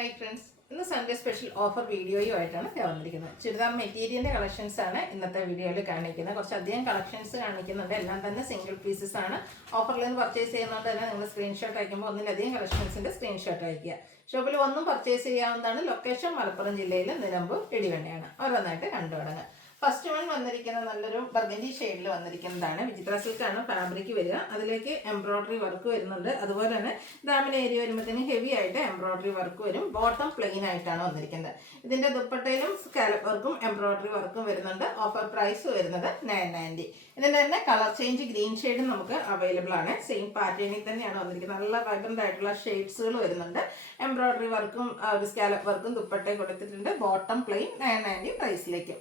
Hi friends, ഇന്ന് Sunday special offer വീഡിയോയുമായിട്ടാണ് ഞാൻ വന്നിരിക്കുന്നത്. ചുരിദാർ മെറ്റീരിയലിൻ്റെ കളക്ഷൻസ് ആണ് ഇന്നത്തെ വീഡിയോയിൽ കാണിക്കുന്നത്. കുറച്ചധികം കളക്ഷൻസ് കാണിക്കുന്നുണ്ട്. എല്ലാം തന്നെ സിംഗിൾ പീസസ് ആണ്. ഓഫറിൽ നിന്ന് പർച്ചേസ് ചെയ്യുന്നതുകൊണ്ട് തന്നെ നിങ്ങൾ സ്ക്രീൻഷോട്ട് അയക്കുമ്പോൾ ഒന്നിലധികം കളക്ഷൻസിൻ്റെ സ്ക്രീൻഷോട്ട് അയക്കുക. ഷോപ്പിൽ ഒന്നും പർച്ചേസ് ചെയ്യാവുന്നതാണ്. ലൊക്കേഷൻ മലപ്പുറം ജില്ലയിലെ നിലമ്പൂർ ഇടിവണ്ണയാണ്. ഓരോന്നായിട്ട് കണ്ടു തുടങ്ങുക. ഫസ്റ്റ് വൺ വന്നിരിക്കുന്ന നല്ലൊരു ബർഗൻഡി ഷെയ്ഡിൽ വന്നിരിക്കുന്നതാണ്. വിചിത്ര സിൽക്കാണ് ഫാബ്രിക് വരിക. അതിലേക്ക് എംബ്രോയ്ഡറി വർക്ക് വരുന്നുണ്ട്. അതുപോലെ തന്നെ ദാമൻ ഏരിയ വരുമ്പോഴത്തേന് ഹെവി ആയിട്ട് എംബ്രോയ്ഡറി വർക്ക് വരും. ബോട്ടം പ്ലെയിൻ ആയിട്ടാണ് വന്നിരിക്കുന്നത്. ഇതിന്റെ ദുപ്പട്ടയിലും സ്കാലപ്പ് വർക്കും എംബ്രോയ്ഡറി വർക്കും വരുന്നുണ്ട്. ഓഫർ പ്രൈസ് വരുന്നത് 990. ഇതിന്റെ തന്നെ കളർ ചേഞ്ച് ഗ്രീൻ ഷെയ്ഡും നമുക്ക് അവൈലബിൾ ആണ്. സെയിം പാറ്റേണിൽ തന്നെയാണ് വന്നിരിക്കുന്നത്. നല്ല വൈബ്രന്റ് ആയിട്ടുള്ള ഷെയ്ഡ്സുകൾ വരുന്നുണ്ട്. എംബ്രോയ്ഡറി വർക്കും ഒരു സ്കാലപ്പ് വർക്കും ദുപ്പട്ടയിൽ കൊടുത്തിട്ടുണ്ട്. ബോട്ടം പ്ലെയിൻ 990 പ്രൈസിലേക്ക്.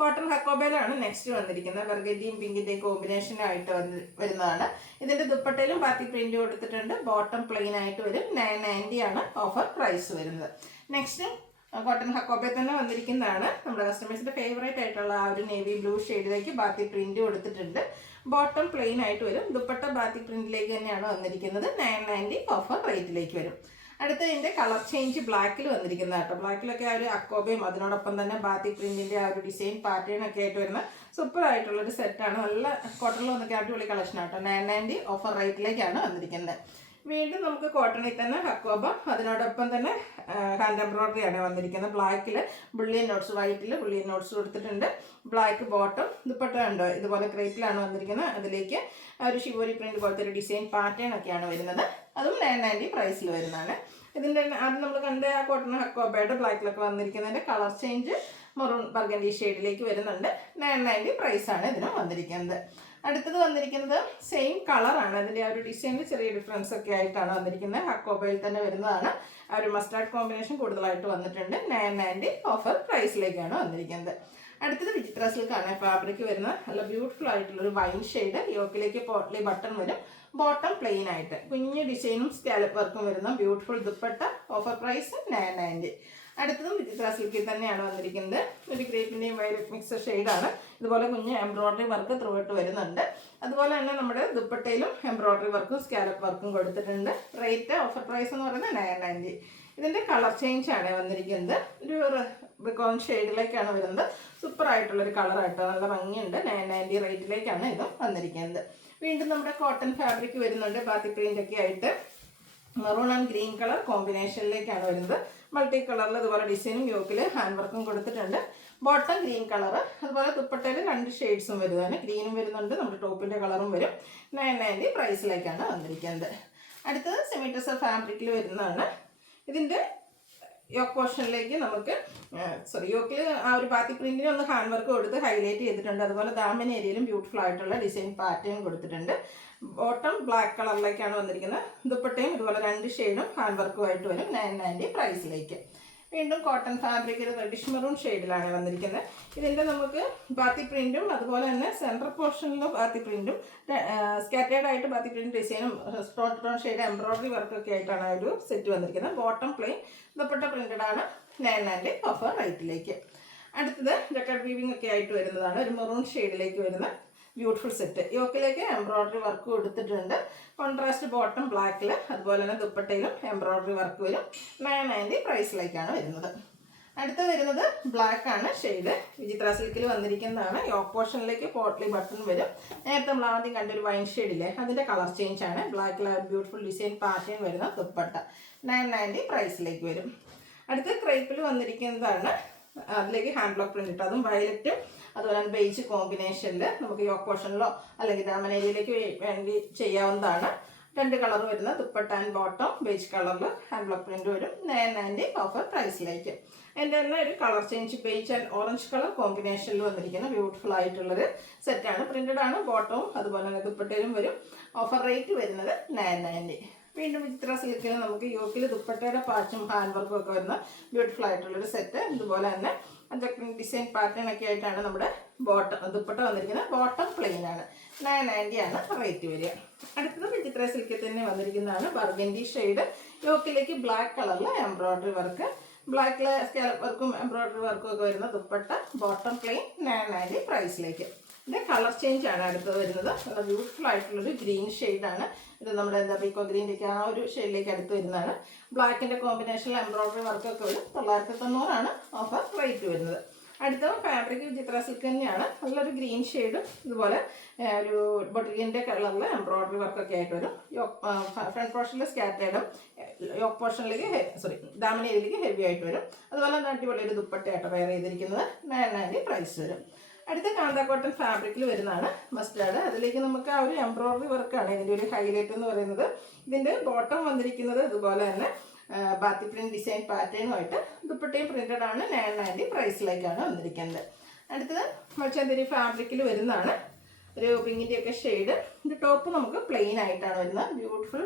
കോട്ടൺ ഹക്കോബയിലാണ് നെക്സ്റ്റ് വന്നിരിക്കുന്നത്. ബർഗൻഡിയും പിങ്കിന്റെയും കോമ്പിനേഷനായിട്ട് വരുന്നതാണ്. ഇതിന്റെ ദുപ്പട്ടയിലും ബാത്തി പ്രിന്റ് കൊടുത്തിട്ടുണ്ട്. ബോട്ടം പ്ലെയിൻ ആയിട്ട് വരും. 990 ആണ് ഓഫർ പ്രൈസ് വരുന്നത്. നെക്സ്റ്റ് കോട്ടൺ ഹക്കോബയിൽ തന്നെ വന്നിരിക്കുന്നതാണ്. നമ്മുടെ കസ്റ്റമേഴ്സിന്റെ ഫേവറേറ്റ് ആയിട്ടുള്ള ആ ഒരു നേവി ബ്ലൂ ഷെയ്ഡിലേക്ക് ബാത്തി പ്രിന്റ് കൊടുത്തിട്ടുണ്ട്. ബോട്ടം പ്ലെയിൻ ആയിട്ട് വരും. ദുപ്പട്ട ബാത്തി പ്രിന്റിലേക്ക് തന്നെയാണ് വന്നിരിക്കുന്നത്. 990 ഓഫർ റേറ്റിലേക്ക് വരും. അടുത്തതിൻ്റെ കളർ ചേഞ്ച് ബ്ലാക്കിൽ വന്നിരിക്കുന്ന കേട്ടോ. ബ്ലാക്കിലൊക്കെ ആ ഒരു അക്കോബയും അതിനോടൊപ്പം തന്നെ ബാത്തി പ്രിന്റിന്റെ ആ ഒരു ഡിസൈൻ പാറ്റേൺ ഒക്കെ ആയിട്ട് വരുന്ന സൂപ്പർ ആയിട്ടുള്ളൊരു സെറ്റാണ്. നല്ല കോട്ടണിൽ വന്നൊക്കെ അടിപൊളി കളക്ഷൻ ആട്ടോ. 990 ഓഫർ റേറ്റിലേക്കാണ് വന്നിരിക്കുന്നത്. വീണ്ടും നമുക്ക് കോട്ടണിൽ തന്നെ ഹക്കോബ, അതിനോടൊപ്പം തന്നെ ഹാൻഡ് എംബ്രോയ്ഡറി ആണ് വന്നിരിക്കുന്നത്. ബ്ലാക്കിൽ ബുള്ളിയൻ നോട്ട്സ്, വൈറ്റിൽ ബുള്ളിയൻ നോട്ട്സ് കൊടുത്തിട്ടുണ്ട്. ബ്ലാക്ക് ബോട്ടം, ദുപ്പട്ട ഉണ്ടോ ഇതുപോലെ ക്രേപ്പിലാണ് വന്നിരിക്കുന്നത്. അതിലേക്ക് ഒരു ഷിവോരി പ്രിന്റ് പോലത്തെ ഒരു ഡിസൈൻ പാറ്റേൺ ഒക്കെയാണ് വരുന്നത്. അതും 990 പ്രൈസിൽ വരുന്നതാണ്. ഇതിൻ്റെ ആദ്യം നമ്മൾ കണ്ട ആ കോട്ടൺ ഹക്കോബയുടെ ബ്ലാക്കിലൊക്കെ വന്നിരിക്കുന്നതിൻ്റെ കളർ ചേഞ്ച് മെറൂൺ ബർഗൻഡി ഷെയ്ഡിലേക്ക് വരുന്നുണ്ട്. 990 പ്രൈസാണ് ഇതിന് വന്നിരിക്കുന്നത്. അടുത്തത് വന്നിരിക്കുന്നത് സെയിം കളറാണ്. അതിൻ്റെ ആ ഒരു ഡിസൈനിൽ ചെറിയ ഡിഫറൻസ് ഒക്കെ ആയിട്ടാണ് വന്നിരിക്കുന്നത്. ഹക്കോബയിൽ തന്നെ വരുന്നതാണ്. ആ ഒരു മസ്റ്റാർഡ് കോമ്പിനേഷൻ കൂടുതലായിട്ട് വന്നിട്ടുണ്ട്. 990 ഓഫർ പ്രൈസിലേക്കാണ് വന്നിരിക്കുന്നത്. അടുത്തത് വിചിത്ര സിൽക്കാണ്. ഫാബ്രിക് വരുന്ന നല്ല ബ്യൂട്ടിഫുൾ ആയിട്ടുള്ളൊരു വൈൻ ഷെയ്ഡ്. യോക്കിലേക്ക് പോട്ട്ലി ബട്ടൺ വരും. ബോട്ടം പ്ലെയിൻ ആയിട്ട് കുഞ്ഞ് ഡിസൈനും സ്കാലപ്പ് വർക്കും വരുന്ന ബ്യൂട്ടിഫുൾ ദുപ്പട്ട. Offer price 990. അടുത്തതും വിചിത്ര സിൽക്കിൽ തന്നെയാണ് വന്നിരിക്കുന്നത്. ഒരു ഗ്രേപ്പിൻ്റെയും വയലറ്റ് മിക്സർ ഷെയ്ഡാണ്. ഇതുപോലെ കുഞ്ഞ് എംബ്രോയ്ഡറി വർക്ക് ത്രൂ ഔട്ട് വരുന്നുണ്ട്. അതുപോലെ തന്നെ നമ്മുടെ ദുപ്പട്ടയിലും എംബ്രോയ്ഡറി വർക്കും സ്കാലപ്പ് വർക്കും കൊടുത്തിട്ടുണ്ട്. റേറ്റ് ഓഫർ പ്രൈസ് എന്ന് പറയുന്നത് 990. ഇതിൻ്റെ കളർ ചേഞ്ച് ആണ് വന്നിരിക്കുന്നത്. ഒരു ബ്രിക്കോൺ ഷെയ്ഡിലേക്കാണ് വരുന്നത്. സൂപ്പർ ആയിട്ടുള്ളൊരു കളറായിട്ട് നല്ല ഭംഗിയുണ്ട്. 990 റേറ്റിലേക്കാണ് ഇതും വന്നിരിക്കുന്നത്. വീണ്ടും നമ്മുടെ കോട്ടൺ ഫാബ്രിക് വരുന്നുണ്ട്. ബാത്തി പ്രിന്റ് ഒക്കെ ആയിട്ട് മെറൂൺ ആൻഡ് ഗ്രീൻ കളർ കോമ്പിനേഷനിലേക്കാണ് വരുന്നത്. മൾട്ടി കളറിൽ അതുപോലെ ഡിസൈനും യോക്കിൽ ഹാൻഡ് വർക്കും കൊടുത്തിട്ടുണ്ട്. ബോട്ടം ഗ്രീൻ കളർ, അതുപോലെ ദുപ്പട്ടയിൽ 2 ഷെയ്ഡ്സും വരുന്നതാണ്. ഗ്രീനും വരുന്നുണ്ട്, നമ്മുടെ ടോപ്പിൻ്റെ കളറും വരും. 990 പ്രൈസിലേക്കാണ് വന്നിരിക്കുന്നത്. അടുത്തത് സെമി ടെസർ ഫാബ്രിക്കിൽ വരുന്നതാണ്. ഇതിൻ്റെ യോക്ക് പോർഷനിലേക്ക് നമുക്ക് യോക്കിൽ ആ ഒരു ബാത്തി പ്രിന്റിന് ഒന്ന് ഹാൻഡ് വർക്ക് കൊടുത്ത് ഹൈലൈറ്റ് ചെയ്തിട്ടുണ്ട്. അതുപോലെ ദാമൻ ഏരിയയിലും ബ്യൂട്ടിഫുൾ ആയിട്ടുള്ള ഡിസൈൻ പാറ്റേൺ കൊടുത്തിട്ടുണ്ട്. ബോട്ടം ബ്ലാക്ക് കളറിലേക്കാണ് വന്നിരിക്കുന്നത്. ദുപ്പട്ടയും ഇതുപോലെ 2 ഷെയ്ഡും ഹാൻഡ് വർക്കുമായിട്ട് വരും. 990 പ്രൈസിലേക്ക്. വീണ്ടും കോട്ടൺ ഫാബ്രിക്കിൽ റെഡിഷ് മെറൂൺ ഷെയ്ഡിലാണ് വന്നിരിക്കുന്നത്. ഇതിൻ്റെ നമുക്ക് ബാത്തി പ്രിന്റും അതുപോലെ തന്നെ സെൻട്രൽ പോർഷനിലും ബാത്തി പ്രിന്റും സ്കാറ്റേർഡ് ആയിട്ട് ബാത്തി പ്രിന്റ് ഡിസൈനും ടോൺ ഷെയ്ഡ് എംബ്രോയ്ഡറി വർക്കൊക്കെ ആയിട്ടാണ് ഒരു സെറ്റ് വന്നിരിക്കുന്നത്. ബോട്ടം പ്ലെയിൻ, ദുപ്പട്ട പ്രിന്റഡ് ആണ്. 990 ഓഫർ റേറ്റിലേക്ക്. അടുത്തത് ജക്കറ്റ് വീവിംഗ് ഒക്കെ ആയിട്ട് വരുന്നതാണ്. ഒരു മെറൂൺ ഷെയ്ഡിലേക്ക് വരുന്ന ബ്യൂട്ടിഫുൾ സെറ്റ്. യോക്കിലേക്ക് എംബ്രോയ്ഡറി വർക്ക് കൊടുത്തിട്ടുണ്ട്. കോൺട്രാസ്റ്റ് ബോട്ടം ബ്ലാക്കിൽ, അതുപോലെ തന്നെ ദുപ്പട്ടയിലും എംബ്രോയ്ഡറി വർക്ക് വരും. 990 പ്രൈസിലേക്കാണ് വരുന്നത്. അടുത്ത് വരുന്നത് ബ്ലാക്ക് ആണ് ഷെയ്ഡ്. വിചിത്ര സിൽക്കിൽ വന്നിരിക്കുന്നതാണ്. യോക്ക് പോർഷനിലേക്ക് പോട്ട്ലി ബട്ടൺ വരും. നേരത്തെ നമ്മൾ ആദ്യം കണ്ടൊരു വൈൻ ഷെയ്ഡില്ലേ, അതിൻ്റെ കളർ ചേഞ്ച് ആണ്. ബ്ലാക്കിൽ ബ്യൂട്ടിഫുൾ ഡിസൈൻ പാറ്റേൺ വരുന്ന ദുപ്പട്ട. 990 പ്രൈസിലേക്ക് വരും. അടുത്ത് ക്രേപ്പിൽ വന്നിരിക്കുന്നതാണ്. അതിലേക്ക് ഹാൻഡ് ബ്ലോക്ക് പ്രിന്റ് ഇട്ട്, അതും വയലറ്റും അതുപോലെ തന്നെ ബേജ് കോമ്പിനേഷനിൽ നമുക്ക് യോക്ക് പോർഷനിലോ അല്ലെങ്കിൽ ദാമൻ ഏരിയയിലേക്ക് വേണ്ടി ചെയ്യാവുന്നതാണ്. 2 കളർ വരുന്ന ദുപ്പട്ട ആൻഡ് ബോട്ടം ബേജ് കളറിൽ ഹാൻഡ് ബ്ലോക്ക് പ്രിന്റ് വരും. 990 ഓഫർ പ്രൈസിലേക്ക്. അതിൻ്റെ തന്നെ ഒരു colour change beige and orange colour കോമ്പിനേഷനിൽ വന്നിരിക്കുന്ന ബ്യൂട്ടിഫുൾ ആയിട്ടുള്ളൊരു സെറ്റാണ്. പ്രിന്റഡ് ആണ്. ബോട്ടവും അതുപോലെ തന്നെ ദുപ്പട്ടയിലും വരും. ഓഫർ റേറ്റ് വരുന്നത് 990. വീണ്ടും വിചിത്ര സിൽക്കിൽ നമുക്ക് യോക്കിൽ ദുപ്പട്ടയുടെ പാച്ചും ഹാൻഡ് വർക്കും ഒക്കെ വരുന്ന ബ്യൂട്ടിഫുൾ ആയിട്ടുള്ളൊരു സെറ്റ്. ഇതുപോലെ തന്നെ ഡിസൈൻ പാറ്റേൺ ഒക്കെ ആയിട്ടാണ് നമ്മുടെ ദുപ്പട്ട വന്നിരിക്കുന്നത്. ബോട്ടം പ്ലെയിൻ ആണ്. 990 ആണ് റേറ്റ് വരിക. അടുത്തത് വിചിത്ര സിൽക്കിൽ തന്നെ വന്നിരിക്കുന്നതാണ്. Burgundy shade. യോക്കിലേക്ക് ബ്ലാക്ക് കളറിൽ എംബ്രോയ്ഡറി വർക്ക്, ബ്ലാക്കിലെ സ്കാലപ്പ് വർക്കും എംബ്രോയ്ഡറി വർക്കും ഒക്കെ വരുന്ന ദുപ്പട്ട. Bottom plain. 990 പ്രൈസിലേക്ക്. ഇതിൻ്റെ കളർ ചേഞ്ച് ആണ് അടുത്തത് വരുന്നത്. നല്ല ബ്യൂട്ടിഫുൾ ആയിട്ടുള്ളൊരു ഗ്രീൻ ഷെയ്ഡാണ് ഇത്. നമ്മുടെ എന്താ പീക്കോ ഗ്രീനിലേക്ക് ആ ഒരു ഷെയ്ഡിലേക്ക് അടുത്ത് വരുന്നതാണ്. ബ്ലാക്കിൻ്റെ കോമ്പിനേഷനിൽ എംബ്രോയ്ഡറി വർക്കൊക്കെ വരും. 990 ഓഫർ റേറ്റ് വരുന്നത്. അടുത്ത ഫാബ്രിക് ചിത്ര സിൽക്ക് തന്നെയാണ്. നല്ലൊരു ഗ്രീൻ ഷെയ്ഡും ഇതുപോലെ ഒരു ബൊട്ടിക്കിൻ്റെ കളറിൽ എംബ്രോയ്ഡറി വർക്കൊക്കെ ആയിട്ട് വരും. ഫ്രണ്ട് പോർഷനിൽ സ്കാറ്റേഡും യോക്ക് പോർഷനിലേക്ക് ദാമൻ ഏരിയയിലേക്ക് ഹെവി ആയിട്ട് വരും. അതുപോലെ തന്നെ അടിപൊളി ഒരു ദുപ്പട്ടയായിട്ട് വെയർ ചെയ്തിരിക്കുന്നത് 990 പ്രൈസ് വരും. അടുത്ത കാന്ത കോട്ടൺ ഫാബ്രിക്കിൽ വരുന്നതാണ് മസ്റ്റാർഡ്. അതിലേക്ക് നമുക്ക് ആ ഒരു എംബ്രോയ്ഡറി വർക്കാണ് ഇതിൻ്റെ ഒരു ഹൈലൈറ്റ് എന്ന് പറയുന്നത്. ഇതിൻ്റെ ബോട്ടം വന്നിരിക്കുന്നത് ഇതുപോലെ തന്നെ ബാത്തി പ്രിന്റ് ഡിസൈൻ പാറ്റേണുമായിട്ട് ദുപ്പട്ടയും പ്രിന്റഡ് ആണ്. 990 പ്രൈസിലേക്കാണ് വന്നിരിക്കുന്നത്. അടുത്തത് മൽച്ചന്തരി ഫാബ്രിക്കിൽ വരുന്നതാണ്. ഒരു പിങ്കിൻ്റെയൊക്കെ ഷെയ്ഡ്. ഇത് ടോപ്പ് നമുക്ക് പ്ലെയിൻ ആയിട്ടാണ് വരുന്നത്. ബ്യൂട്ടിഫുൾ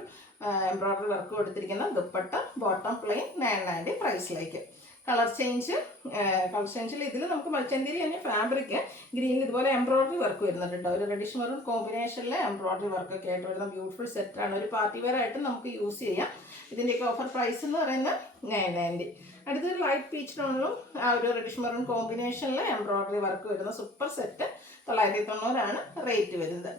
എംബ്രോയ്ഡറി വർക്ക് കൊടുത്തിരിക്കുന്ന ദുപ്പട്ട, ബോട്ടം പ്ലെയിൻ, 990 പ്രൈസിലേക്ക്. കളർ ചേഞ്ചിൽ ഇതിൽ നമുക്ക് മൽച്ചന്തരി തന്നെ ഫാബ്രിക് ഗ്രീനിൽ ഇതുപോലെ എംബ്രോയ്ഡറി വർക്ക് വരുന്നുണ്ട് കേട്ടോ. ഒരു റെഡിഷ് മെറൂൺ കോമ്പിനേഷനിൽ എംബ്രോയ്ഡറി വർക്കൊക്കെ ആയിട്ട് വരുന്ന ബ്യൂട്ടിഫുൾ സെറ്റാണ്. ഒരു പാർട്ടി വെയർ ആയിട്ട് നമുക്ക് യൂസ് ചെയ്യാം. ഇതിൻ്റെയൊക്കെ ഓഫർ പ്രൈസ് എന്ന് പറയുന്നത് 990. അടുത്തൊരു ലൈറ്റ് പീച്ച് ടോണിലും ആ ഒരു റെഡിഷ് മെറൂൺ കോമ്പിനേഷനിൽ എംബ്രോയ്ഡറി വർക്ക് വരുന്ന സൂപ്പർ സെറ്റ് 990 റേറ്റ് വരുന്നത്.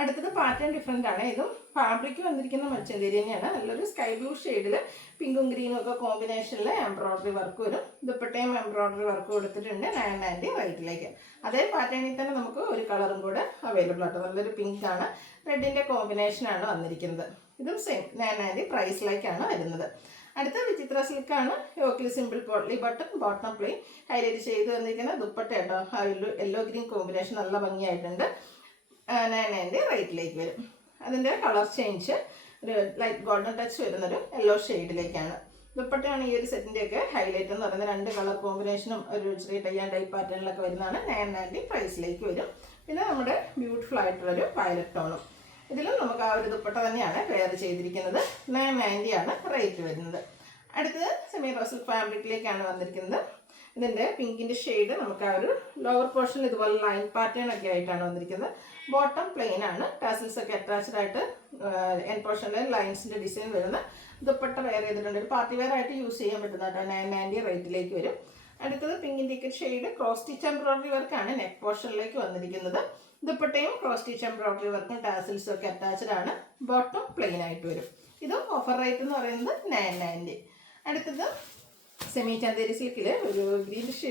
അടുത്തത് പാറ്റേൺ ഡിഫറെൻ്റ് ആണ്. ഇതും ഫാബ്രിക് വന്നിരിക്കുന്ന മൽച്ചന്തരി തന്നെയാണ്. നല്ലൊരു സ്കൈ ബ്ലൂ ഷെയ്ഡിൽ പിങ്കും ഗ്രീനും ഒക്കെ കോമ്പിനേഷനിൽ എംബ്രോയ്ഡറി വർക്ക് വരും. ദുപ്പട്ടയും എംബ്രോയ്ഡറി വർക്ക് കൊടുത്തിട്ടുണ്ട് 990 റേറ്റിലേക്ക്. അതേ പാറ്റേണിൽ തന്നെ നമുക്ക് ഒരു കളറും കൂടെ അവൈലബിൾ ആട്ടോ. നല്ലൊരു പിങ്ക് ആണ്, റെഡിൻ്റെ കോമ്പിനേഷനാണ് വന്നിരിക്കുന്നത്. ഇതും സെയിം 990 പ്രൈസിലേക്കാണ് വരുന്നത്. അടുത്ത വിചിത്ര സിൽക്കാണ്. യോക്കിൽ simple potli button, bottom plain, highlight ചെയ്ത് വന്നിരിക്കുന്ന ദുപ്പട്ട കേട്ടോ. ആ യെല്ലോ ഗ്രീൻ കോമ്പിനേഷൻ നല്ല ഭംഗിയായിട്ടുണ്ട്. 990 റേറ്റിലേക്ക് വരും. അതിൻ്റെ കളർ ചേഞ്ച് ഒരു ലൈറ്റ് ഗോൾഡൻ ടച്ച് വരുന്നൊരു യെല്ലോ ഷെയ്ഡിലേക്കാണ്. ദുപ്പട്ടയാണ് ഈ ഒരു സെറ്റിൻ്റെയൊക്കെ ഹൈലൈറ്റ് എന്ന് പറയുന്നത്. 2 കളർ കോമ്പിനേഷനും ഒരു ചെറിയ ടൈപ്പ് പാറ്റേണിലൊക്കെ വരുന്നതാണ്. 990 പ്രൈസിലേക്ക് വരും. പിന്നെ നമ്മുടെ ബ്യൂട്ടിഫുൾ ആയിട്ടുള്ളൊരു വയലറ്റ് ടോണും. ഇതിലും നമുക്ക് ആ ഒരു ദുപ്പട്ട തന്നെയാണ് വെയർ ചെയ്തിരിക്കുന്നത്. 990 റേറ്റ് വരുന്നത്. അടുത്തത് സെമി റോസൽ ഫാബ്രിക്കിലേക്കാണ് വന്നിരിക്കുന്നത്. ഇതിൻ്റെ പിങ്കിൻ്റെ ഷെയ്ഡ് നമുക്ക് ആ ഒരു ലോവർ പോർഷനിൽ ഇതുപോലെ ലൈൻ പാറ്റേൺ ഒക്കെ ആയിട്ടാണ് വന്നിരിക്കുന്നത്. ബോട്ടം പ്ലെയിൻ ആണ്. ടാസിൽസ് ഒക്കെ അറ്റാച്ച്ഡ് ആയിട്ട് എൻ പോർഷനിൽ ലൈൻസിൻ്റെ ഡിസൈൻ വരുന്ന ദുപ്പട്ട വെയർ ചെയ്തിട്ടുണ്ട്. ഒരു പാർട്ടി വെയർ ആയിട്ട് യൂസ് ചെയ്യാൻ പറ്റുന്ന 990 റേറ്റിലേക്ക് വരും. അടുത്തത് പിങ്കിൻ്റെ ഷെയ്ഡ് ക്രോസ് സ്റ്റിച്ച് എംബ്രോയ്ഡറി വർക്കാണ് നെക്ക് പോർഷനിലേക്ക് വന്നിരിക്കുന്നത്. ദുപ്പട്ടയും ക്രോസ് സ്റ്റിച്ച് എംബ്രോയ്ഡറി വർക്കും ടാസിൽസും ഒക്കെ അറ്റാച്ച്ഡ് ആണ്. ബോട്ടം പ്ലെയിൻ ആയിട്ട് വരും. ഇതും ഓഫർ റേറ്റ് എന്ന് പറയുന്നത് 990. അടുത്തത് സെമി ചന്തേരി സിൽക്കിൽ ഒരു ഗ്രീനിഷ്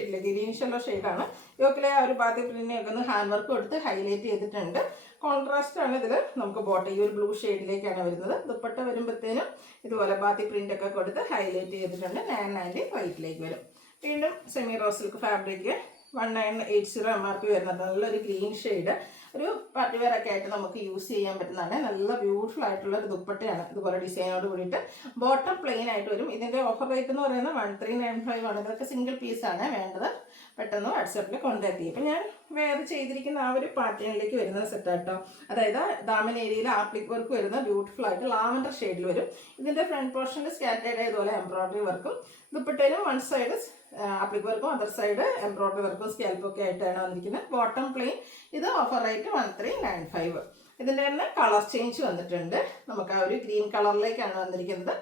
യെല്ലോ ഷെയ്ഡാണ്. യോക്കിലെ ആ ഒരു ബാത്തി പ്രിന്റിനെയൊക്കെ ഒന്ന് ഹാൻഡ് വർക്ക് കൊടുത്ത് ഹൈലൈറ്റ് ചെയ്തിട്ടുണ്ട്. കോൺട്രാസ്റ്റ് ആണ് ഇതിൽ നമുക്ക് ബോട്ടം ഈ ഒരു ബ്ലൂ ഷെയ്ഡിലേക്കാണ് വരുന്നത്. ദുപ്പട്ട വരുമ്പോഴത്തേനും ഇതുപോലെ ബാത്തി പ്രിന്റ് ഒക്കെ കൊടുത്ത് ഹൈലൈറ്റ് ചെയ്തിട്ടുണ്ട്. 990 റേറ്റിലേക്ക് വരും. വീണ്ടും semi rose silk fabric 1980 MRP വരുന്നത്. നല്ലൊരു ഗ്രീൻ ഷെയ്ഡ്, ഒരു പാർട്ടി വെയർ ഒക്കെ ആയിട്ട് നമുക്ക് യൂസ് ചെയ്യാൻ പറ്റുന്നതാണ്. നല്ല ബ്യൂട്ടിഫുൾ ആയിട്ടുള്ള ഒരു ദുപ്പട്ടയാണ്. ഇതുപോലെ ഡിസൈനോട് കൂടിയിട്ട് ബോട്ടം പ്ലെയിൻ ആയിട്ട് വരും. ഇതിൻ്റെ ഓഫർ റേറ്റ് എന്ന് പറയുന്നത് 1395 ആണ്. ഇതൊക്കെ സിംഗിൾ പീസാണ് വേണ്ടത്. പെട്ടെന്ന് വാട്സാപ്പിൽ കോൺടാക്ട് ചെയ്യും. അപ്പം ഞാൻ വെയർ ചെയ്തിരിക്കുന്ന ആ ഒരു പാറ്റേണിലേക്ക് വരുന്ന സെറ്റാട്ടോ. അതായത് ദാമൻ ഏരിയയിൽ ആപ്ലിക് വർക്ക് വരുന്ന ബ്യൂട്ടിഫുൾ ആയിട്ട് ലാവൻഡർ ഷെയ്ഡിൽ വരും. ഇതിൻ്റെ ഫ്രണ്ട് പോർഷനിൽ സ്കാറ്റേഡ് ഇതുപോലെ എംബ്രോയ്ഡറി വർക്കും ദുപ്പട്ടയിലും വൺ സൈഡ് ആപ്ലിക് വർക്കും അതർ സൈഡ് എംബ്രോയ്ഡറി വർക്കും സ്കാൽപ്പൊക്കെ ആയിട്ടാണ് വന്നിരിക്കുന്നത്. Bottom plain. ഇത് ഓഫർ റേറ്റ് 1395. ഇതിൻ്റെ തന്നെ കളർ ചേഞ്ച് വന്നിട്ടുണ്ട്. നമുക്ക് ആ ഒരു ഗ്രീൻ കളറിലേക്കാണ് വന്നിരിക്കുന്നത്.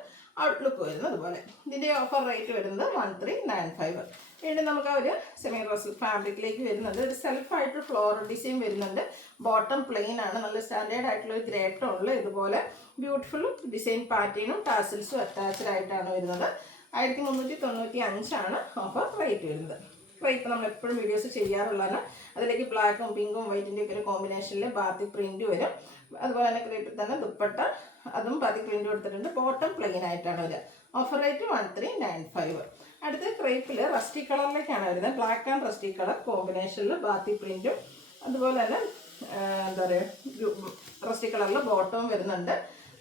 ഔട്ട്ലുക്ക് വരുന്നത് അതുപോലെ. ഇതിൻ്റെ ഓഫർ റേറ്റ് വരുന്നത് 1395. വീണ്ടും നമുക്ക് ആ ഒരു സെമി റോസ് ഫാബ്രിക്കിലേക്ക് വരുന്നത്. ഒരു സെൽഫായിട്ട് ഫ്ലോറൽ ഡിസൈൻ വരുന്നുണ്ട്. ബോട്ടം പ്ലെയിൻ ആണ്. നല്ല സ്റ്റാൻഡേർഡ് ആയിട്ടുള്ള ഒരു ഗ്രേ ടോണിൽ ഇതുപോലെ ബ്യൂട്ടിഫുൾ ഡിസൈൻ പാറ്റേണും ടാസിൽസും അറ്റാച്ച്ഡ് ആയിട്ടാണ് വരുന്നത്. 1395 ഓഫർ റേറ്റ് വരുന്നത്. ഇപ്പോൾ നമ്മൾ എപ്പോഴും വീഡിയോസ് ചെയ്യാറുള്ളതാണ്. അതിലേക്ക് ബ്ലാക്കും പിങ്കും വൈറ്റിൻ്റെ ഒക്കെ ഒരു കോമ്പിനേഷനിൽ ബാത്തി പ്രിന്റ് വരും. അതുപോലെ തന്നെ ക്രേപ്പിൽ തന്നെ ദുപ്പട്ട, അതും ബാത്തി പ്രിന്റ് കൊടുത്തിട്ടുണ്ട്. ബോട്ടം പ്ലെയിൻ ആയിട്ടാണ് വരിക. Offer rate 1395. അടുത്ത ക്രേപ്പിൽ റസ്റ്റി കളറിലേക്കാണ് വരുന്നത്. ബ്ലാക്ക് ആൻഡ് റസ്റ്റി കളർ കോമ്പിനേഷനിൽ ബാത്തി പ്രിന്റും അതുപോലെ തന്നെ എന്താ പറയുക റസ്റ്റി കളറിൽ ബോട്ടവും വരുന്നുണ്ട്.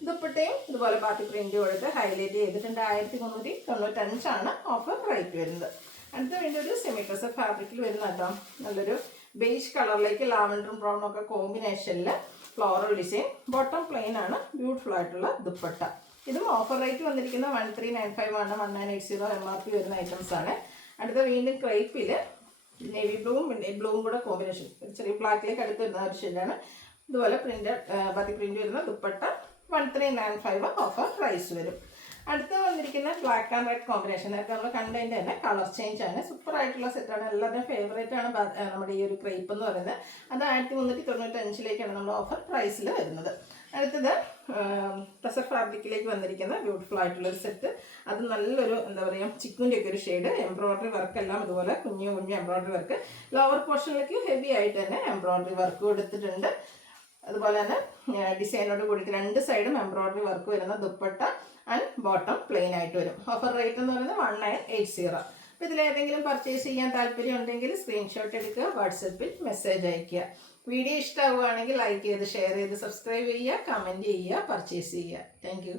ദുപ്പട്ടയും ഇതുപോലെ ബാത്തി പ്രിന്റ് കൊടുത്ത് ഹൈലൈറ്റ് ചെയ്തിട്ടുണ്ട്. 1395 ഓഫർ റേറ്റ് വരുന്നത്. അടുത്ത വീണ്ടും ഒരു സെമി ഡ്രസ്സർ ഫാബ്രിക്കിൽ വരുന്ന കേട്ടോ. നല്ലൊരു ബേജ് കളറിലേക്ക് ലാവൻഡറും ബ്രൗണും ഒക്കെ കോമ്പിനേഷനിൽ ഫ്ലോറൽ ഡിസൈൻ. ബോട്ടം പ്ലെയിൻ ആണ്. ബ്യൂട്ടിഫുൾ ആയിട്ടുള്ള ദുപ്പട്ട. ഇതും ഓഫർ റേറ്റ് വന്നിരിക്കുന്നത് 1395 ആണ്. 1980 MRP വരുന്ന ഐറ്റംസ് ആണ്. അടുത്ത വീണ്ടും ക്രേപ്പിൽ നേവി ബ്ലൂവും കൂടെ കോമ്പിനേഷൻ ചെറിയ ബ്ലാക്കിലേക്ക് അടുത്ത് വരുന്ന ഒരു ഷെയ്ഡാണ്. ഇതുപോലെ പ്രിന്റ് ബാത്തി പ്രിന്റ് വരുന്ന ദുപ്പട്ട 1395 ഓഫർ പ്രൈസ് വരും. അടുത്ത വന്നിരിക്കുന്ന ബ്ലാക്ക് ആൻഡ് റെഡ് കോമ്പിനേഷൻ. നേരത്തെ നമ്മൾ കണ്ടതിൻ്റെ തന്നെ കളർ ചേഞ്ച് ആണ്. സൂപ്പർ ആയിട്ടുള്ള സെറ്റാണ്. എല്ലാവരുടെയും ഫേവറേറ്റ് ആണ് നമ്മുടെ ഈ ഒരു ക്രേപ്പ് എന്ന് പറയുന്നത്. അത് 1395 നമ്മൾ ഓഫർ പ്രൈസിൽ വരുന്നത്. അടുത്തത് ടസർ ഫാബ്രിക്കിലേക്ക് വന്നിരിക്കുന്ന ബ്യൂട്ടിഫുൾ ആയിട്ടുള്ളൊരു സെറ്റ്. അത് നല്ലൊരു എന്താ പറയുക ചിക്കുൻ്റെ ഒക്കെ ഒരു ഷെയ്ഡ്. എംബ്രോയ്ഡറി വർക്ക് എല്ലാം ഇതുപോലെ കുഞ്ഞു എംബ്രോയ്ഡറി വർക്ക്. ലോവർ പോർഷനിലേക്ക് ഹെവി ആയിട്ട് തന്നെ എംബ്രോയ്ഡറി വർക്ക് കൊടുത്തിട്ടുണ്ട്. അതുപോലെ തന്നെ ഡിസൈനോട് കൂടിയിട്ട് 2 സൈഡും എംബ്രോയ്ഡറി വർക്ക് വരുന്ന ദുപ്പട്ട ആൻഡ് ബോട്ടം പ്ലെയിൻ ആയിട്ട് വരും. ഓഫർ റേറ്റ് എന്ന് പറയുന്നത് 1980. അപ്പോൾ ഇതിലേതെങ്കിലും പർച്ചേസ് ചെയ്യാൻ താല്പര്യം ഉണ്ടെങ്കിൽ സ്ക്രീൻഷോട്ട് എടുക്കുക, വാട്സപ്പിൽ മെസ്സേജ് അയയ്ക്കുക. വീഡിയോ ഇഷ്ടമാവുകയാണെങ്കിൽ ലൈക്ക് ചെയ്ത് ഷെയർ ചെയ്ത് സബ്സ്ക്രൈബ് ചെയ്യുക, കമൻറ്റ് ചെയ്യുക, പർച്ചേസ് ചെയ്യുക. താങ്ക്